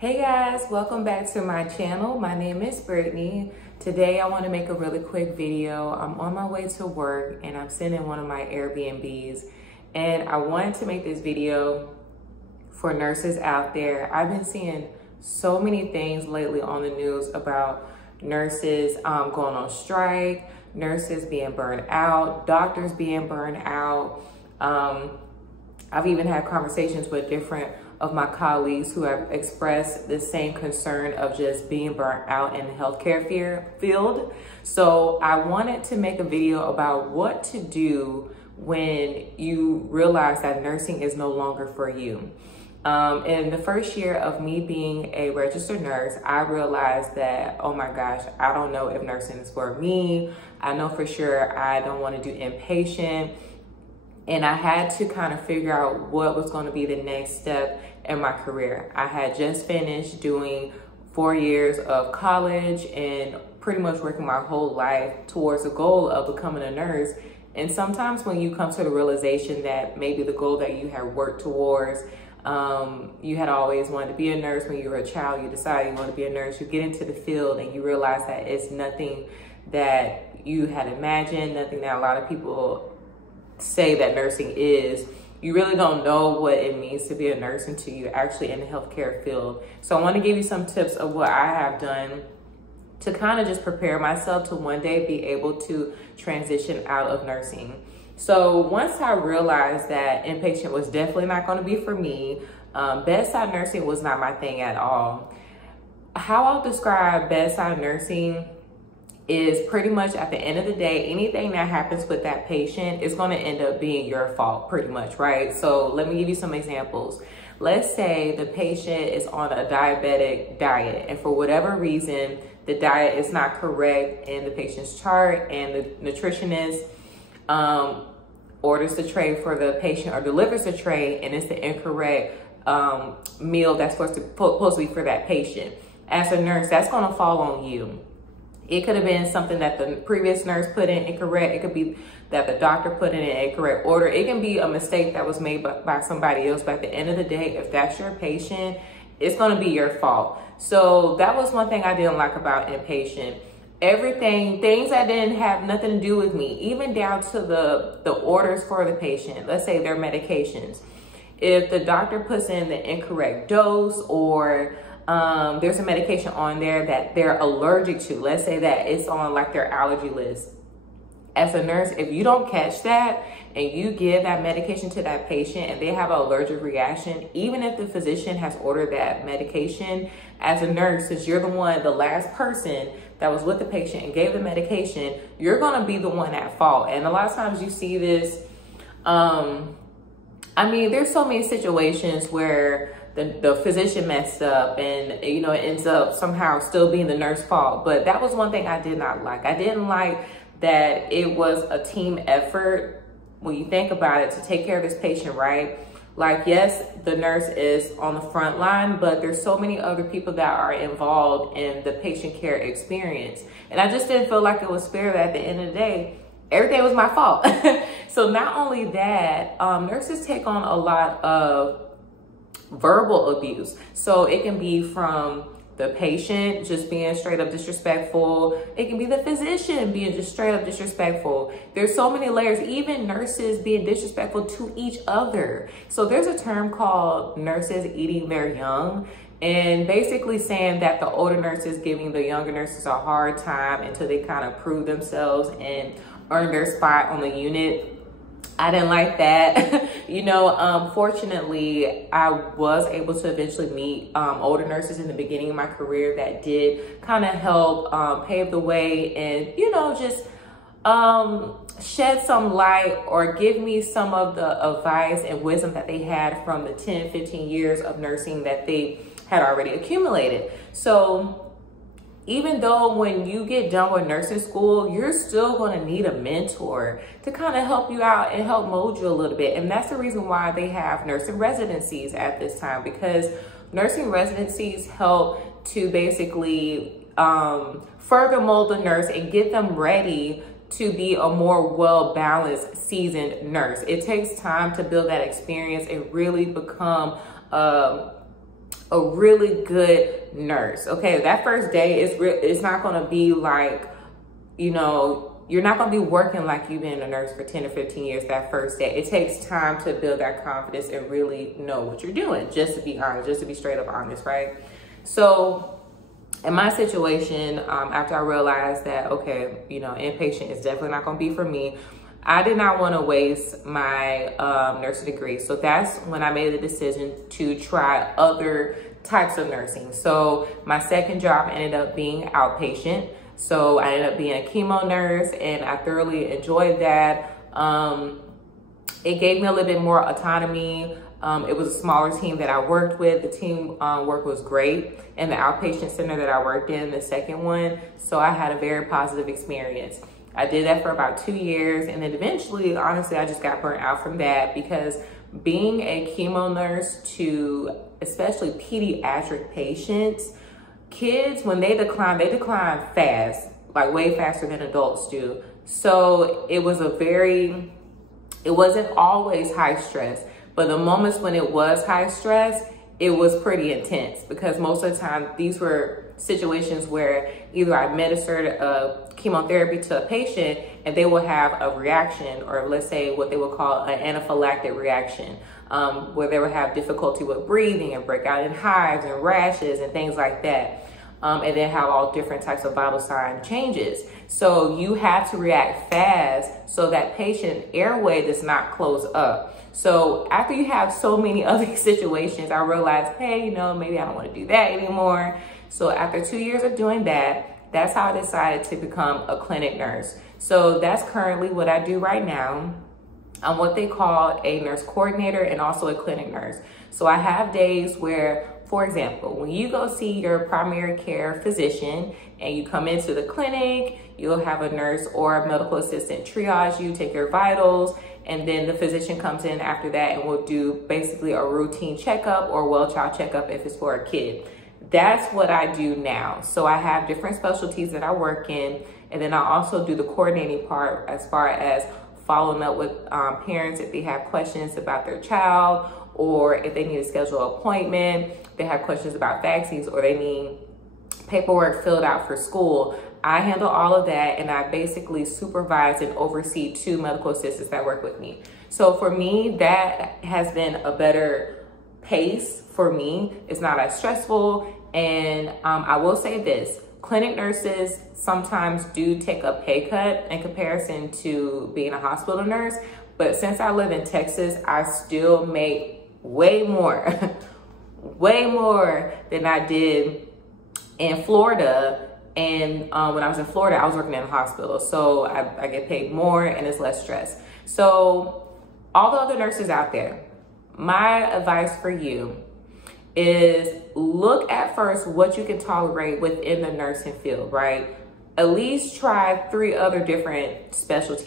Hey guys, welcome back to my channel. My name is Brittany. Today I want to make a really quick video. I'm on my way to work and I'm sitting in one of my Airbnbs, and I wanted to make this video for nurses out there. I've been seeing so many things lately on the news about nurses going on strike, nurses being burned out, doctors being burned out. I've even had conversations with different of my colleagues who have expressed the same concern of just being burnt out in the healthcare field. So I wanted to make a video about what to do when you realize that nursing is no longer for you. In the first year of me being a registered nurse, I realized that, oh my gosh, I don't know if nursing is for me. I know for sure I don't want to do inpatient. And I had to kind of figure out what was going to be the next step in my career. I had just finished doing 4 years of college and pretty much working my whole life towards the goal of becoming a nurse. And sometimes when you come to the realization that maybe the goal that you had worked towards, you had always wanted to be a nurse when you were a child, you decide you want to be a nurse, you get into the field and you realize that it's nothing that you had imagined, nothing that a lot of people say that nursing is. You really don't know what it means to be a nurse until you're actually in the healthcare field. So I want to give you some tips of what I have done to kind of just prepare myself to one day be able to transition out of nursing. So once I realized that inpatient was definitely not going to be for me, bedside nursing was not my thing at all. How I'll describe bedside nursing is pretty much at the end of the day, anything that happens with that patient is going to end up being your fault pretty much, right? So let me give you some examples. Let's say the patient is on a diabetic diet and for whatever reason, the diet is not correct in the patient's chart and the nutritionist orders the tray for the patient or delivers the tray and it's the incorrect meal that's supposed to be for that patient. As a nurse, that's going to fall on you. It could have been something that the previous nurse put in incorrect. It could be that the doctor put in an incorrect order. It can be a mistake that was made by somebody else. But at the end of the day, if that's your patient, it's going to be your fault. So that was one thing I didn't like about inpatient. Things that didn't have nothing to do with me, even down to the orders for the patient. Let's say their medications. If the doctor puts in the incorrect dose or there's a medication on there that they're allergic to. Let's say that it's on like their allergy list. As a nurse, if you don't catch that and you give that medication to that patient and they have an allergic reaction, even if the physician has ordered that medication, as a nurse, since you're the last person that was with the patient and gave the medication, you're going to be the one at fault. And a lot of times you see this, there's so many situations where the physician messed up and, it ends up somehow still being the nurse's fault. But that was one thing I did not like. I didn't like that it was a team effort when you think about it to take care of this patient, right? Like, yes, the nurse is on the front line, but there's so many other people that are involved in the patient care experience. And I just didn't feel like it was fair that at the end of the day, everything was my fault. So not only that, nurses take on a lot of verbal abuse. So it can be from the patient just being straight up disrespectful. It can be the physician being just straight up disrespectful. There's so many layers, even nurses being disrespectful to each other. So there's a term called nurses eating their young, and basically saying that the older nurses giving the younger nurses a hard time until they kind of prove themselves and earn their spot on the unit. I didn't like that. Fortunately, I was able to eventually meet older nurses in the beginning of my career that did kind of help pave the way and, just shed some light or give me some of the advice and wisdom that they had from the 10, 15 years of nursing that they had already accumulated. So even though when you get done with nursing school, you're still going to need a mentor to kind of help you out and help mold you a little bit. And that's the reason why they have nursing residencies at this time, because nursing residencies help to basically further mold the nurse and get them ready to be a more well-balanced, seasoned nurse. It takes time to build that experience and really become a really good nurse. Okay, that first day is it's not gonna be like, you know, you're not gonna be working like you've been a nurse for 10 or 15 years that first day. It takes time to build that confidence and really know what you're doing, just to be honest, just to be straight up honest, right? So in my situation, after I realized that, okay, you know, inpatient is definitely not gonna be for me, I did not want to waste my nursing degree. So that's when I made the decision to try other types of nursing. So my second job ended up being outpatient. So I ended up being a chemo nurse, and I thoroughly enjoyed that. It gave me a little bit more autonomy. It was a smaller team that I worked with. The team work was great in the outpatient center that I worked in, the second one. So I had a very positive experience. I did that for about 2 years, and then eventually, honestly, I just got burnt out from that, because being a chemo nurse to especially pediatric patients, kids, when they decline fast, like way faster than adults do. So it wasn't always high stress, but the moments when it was high stress, it was pretty intense, because most of the time these were situations where either I administered a chemotherapy to a patient and they will have a reaction, or let's say what they would call an anaphylactic reaction, where they would have difficulty with breathing and break out in hives and rashes and things like that. And then have all different types of vital sign changes. So you have to react fast so that patient airway does not close up. So after you have so many other situations, I realized, hey, you know, maybe I don't want to do that anymore. So after 2 years of doing that, that's how I decided to become a clinic nurse. So that's currently what I do right now. I'm what they call a nurse coordinator and also a clinic nurse. So I have days where, for example, when you go see your primary care physician and you come into the clinic, you'll have a nurse or a medical assistant triage you, take your vitals, and then the physician comes in after that and will do basically a routine checkup or well child checkup if it's for a kid. That's what I do now. So I have different specialties that I work in, and then I also do the coordinating part as far as following up with parents if they have questions about their child, or if they need to schedule an appointment, they have questions about vaccines, or they need paperwork filled out for school. I handle all of that, and I basically supervise and oversee 2 medical assistants that work with me. So for me, that has been a better pace for me. It's not as stressful. And I will say this, clinic nurses sometimes do take a pay cut in comparison to being a hospital nurse. But since I live in Texas, I still make way more, way more than I did in Florida. And when I was in Florida, I was working in a hospital. So I get paid more and it's less stress. So all the other nurses out there, my advice for you is look at first what you can tolerate within the nursing field, right? At least try 3 other different specialties.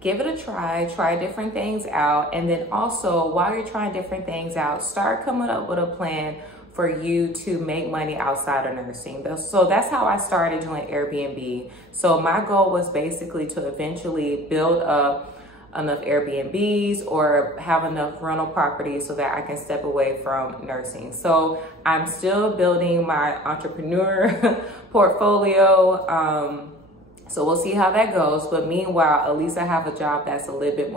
Give it a try different things out. And then also, while you're trying different things out, start coming up with a plan for you to make money outside of nursing. So that's how I started doing Airbnb. So my goal was basically to eventually build up enough Airbnbs or have enough rental properties so that I can step away from nursing. So I'm still building my entrepreneur portfolio. So we'll see how that goes. But meanwhile, at least I have a job that's a little bit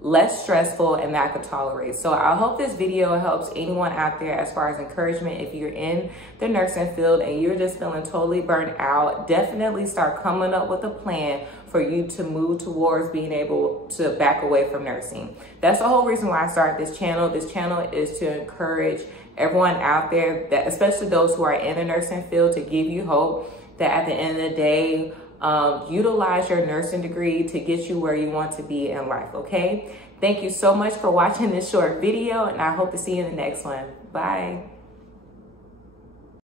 less stressful and that I can tolerate. So I hope this video helps anyone out there as far as encouragement. If you're in the nursing field and you're just feeling totally burnt out, definitely start coming up with a plan for you to move towards being able to back away from nursing. That's the whole reason why I started this channel. This channel is to encourage everyone out there, that especially those who are in the nursing field, to give you hope that at the end of the day, utilize your nursing degree to get you where you want to be in life, okay? Thank you so much for watching this short video, and I hope to see you in the next one. Bye.